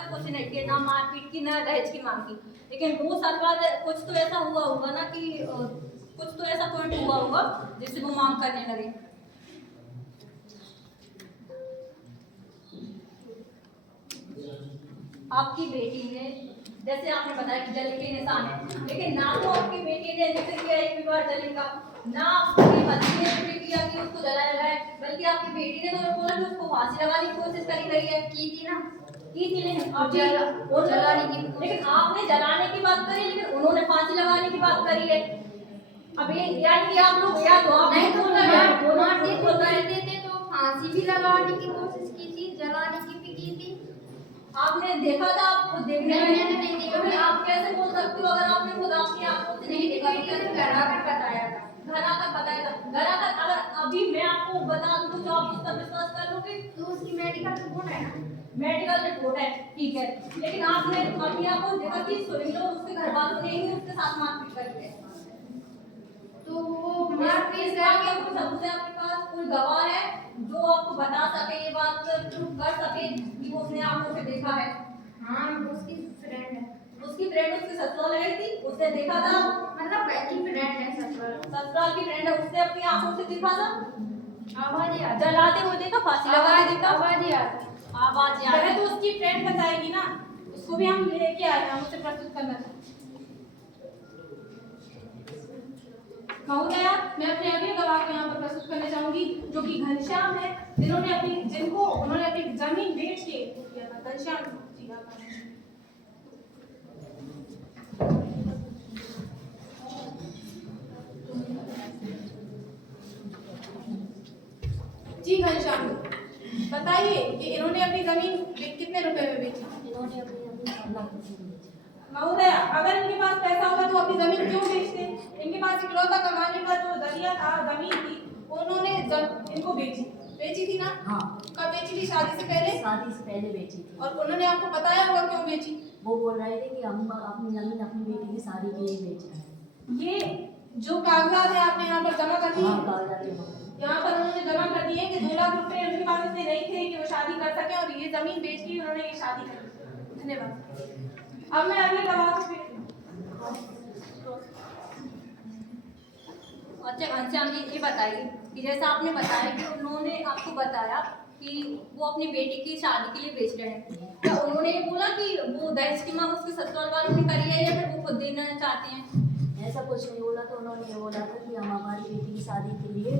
तक कुछ नहीं किया, ना मारपीट की, ना दहेज की मांग की। लेकिन 2 साल बाद कुछ तो ऐसा हुआ होगा ना कि कुछ तो ऐसा पॉइंट हुआ होगा जिससे वो मांग करने लगे। आपकी बेटी ने, जैसे आपने बताया कि जली के निशान है, लेकिन ना तो आपकी बेटी ने जिक्र किया एक भी बार जली का, ना आपकी पत्नी ने जिक्र किया कि उसको जलाया गया है, बल्कि आपकी बेटी ने तो बोला कि उसको फांसी लगाने की कोशिश करी गई है। की थी ना, की थी, लेकिन जलाने की, लेकिन आपने जलाने की बात करी, लेकिन उन्होंने फांसी लगाने की बात करी है। अब ये यानी कि आप लोग या तो आप नहीं तो मारते थे तो फांसी भी लगाने की कोशिश की थी, जलाने की भी की थी। आपने देखा था, आपको देखने में नहीं देखा। तो आप कैसे बोल सकते हो अगर आपने खुद अपनी आंखों से नहीं देखा? घर आकर बताया था, घर आकर बताया था, घर आकर अगर अभी मैं आपको बता दूं तो आप उस पर विश्वास कर लोगे? तो उसकी मेडिकल रिपोर्ट है ना, मेडिकल रिपोर्ट है, ठीक है, लेकिन आपने अपनी आंखों से देखा कि सुरीलो उसके घर वालों ने ही उसके साथ मारपीट करी है। तो वो मारपीट करके कोई सबूत है आपके पास, कोई गवाह है जो आपको बता सके, ये बात प्रूफ कर सके कि वो उसने आंखों से देखा है? हाँ, उसकी फ्रेंड है, उसकी फ्रेंड उसके ससुराल गई थी, उसने देखा था, मतलब की फ्रेंड है, ससुराल की फ्रेंड है, उसने अपनी आंखों से देखा था, आवाज आ जलाते हुए देखा, फांसी लगाते देखा, आवाज आ पहले तो उसकी फ्रेंड बताएगी ना, उसको भी हम लेके आए हैं, हम उसे प्रस्तुत करना चाहते हैं। महोदया, मैं अपने अगले गवाह को यहाँ पर प्रस्तुत करना चाहूंगी, जो कि घनश्याम है, जिनको उन्होंने अपनी जमीन बेच के किया था। घनश्याम जी, आप जी घनश्याम, बताइए कि इन्होंने अपनी जमीन कितने रुपए में बेची? इन्होंने अपनी महोदया, अगर इनके पास पैसा होगा तो अपनी जमीन क्यों बेचते? इनके पास इकलौता कमाने का जो जरिया था, जमीन थी, उन्होंने इनको बेची थी ना? हाँ। कब बेची थी? शादी से पहले? शादी से पहले बेची थी। और उन्होंने आपको बताया होगा क्यों बेची? वो बोल रहे थे कि हम अपनी जमीन अपनी बेटी की शादी के लिए बेच रहे हैं। ये जो कागजात है आपने यहाँ पर जमा कर दिए? हाँ, कागजात यहाँ पर उन्होंने जमा कर दिए कि 2 लाख रुपए उनके पास इतने नहीं थे कि वो शादी कर सके, और ये जमीन बेच के उन्होंने ये शादी कर। धन्यवाद। अब मैं अगले गवाह को अच्छा घनश्याम जी, ये बताइए कि जैसा आपने बताया कि उन्होंने आपको बताया कि वो अपनी बेटी की शादी के लिए बेच रहे हैं, क्या उन्होंने ये बोला कि वो दहेज की मांग उसके ससुराल वालों ने करी है या फिर वो खुद देना चाहते हैं? ऐसा कुछ नहीं बोला, तो उन्होंने ये बोला था कि हम हमारी बेटी की शादी के लिए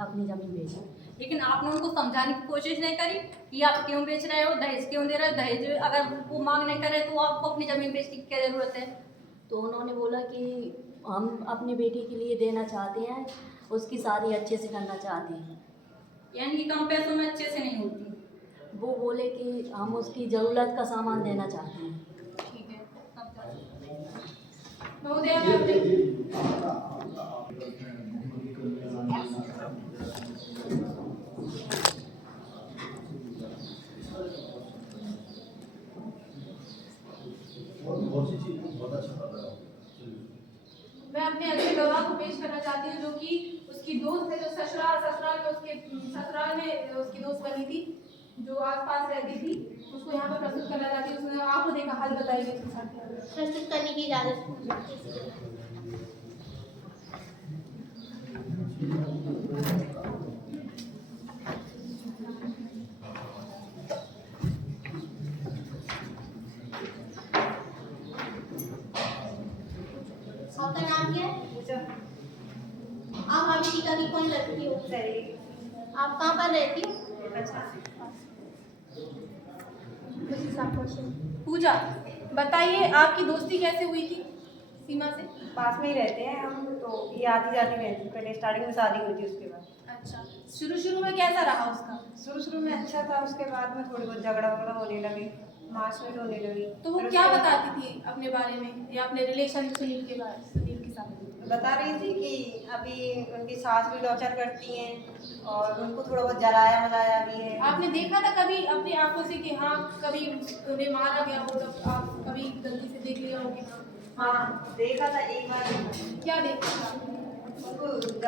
अपनी जमीन बेचें। लेकिन आपने उनको समझाने की कोशिश नहीं करी कि आप क्यों बेच रहे हो, दहेज क्यों दे रहे हो? दहेज अगर वो मांग नहीं करे तो आपको अपनी जमीन बेचने की क्या जरूरत है? तो उन्होंने बोला कि हम अपनी बेटी के लिए देना चाहते हैं, उसकी शादी अच्छे से करना चाहते हैं। यानी कि कम पैसों में अच्छे से नहीं होती? वो बोले कि हम उसकी ज़रूरत का सामान देना चाहते हैं। ठीक है, महोदया, मैं अपने अगले गवाह को पेश करना चाहती हूँ, जो कि उसकी दोस्त है, जो ससुराल में उसकी दोस्त बनी थी, जो आसपास रहती थी, उसको यहाँ पर प्रस्तुत करना चाहती हूँ। उसने आपको देखा, हाल बताइए प्रस्तुत करने की इजाजत। आपका नाम क्या है? आप अमेरिका की कौन लड़की हो? आप कहाँ पर रहती हो? पूजा, बताइए आपकी दोस्ती कैसे हुई थी सीमा से? पास में ही रहते हैं हम, तो ये आती जाती रहती, पहले स्टार्टिंग में शादी हुई थी, उसके बाद। अच्छा, शुरू में कैसा रहा उसका? शुरू में अच्छा था, उसके बाद में थोड़ी बहुत झगड़ा वगड़ा होने लगे, मारपीट होने लगी। तो वो क्या बताती थी अपने बारे में, या अपने रिलेशन सुनील के साथ? बता रही थी कि अभी उनकी सास भी टॉर्चर करती हैं और उनको थोड़ा बहुत जलाया मलाया भी है। आपने देखा था कभी अपनी आंखों से कि हाँ कभी उन्हें मारा गया हो, तो आप कभी गलती से देख लिया होगा? हाँ, देखा था एक बार। क्या देखा था?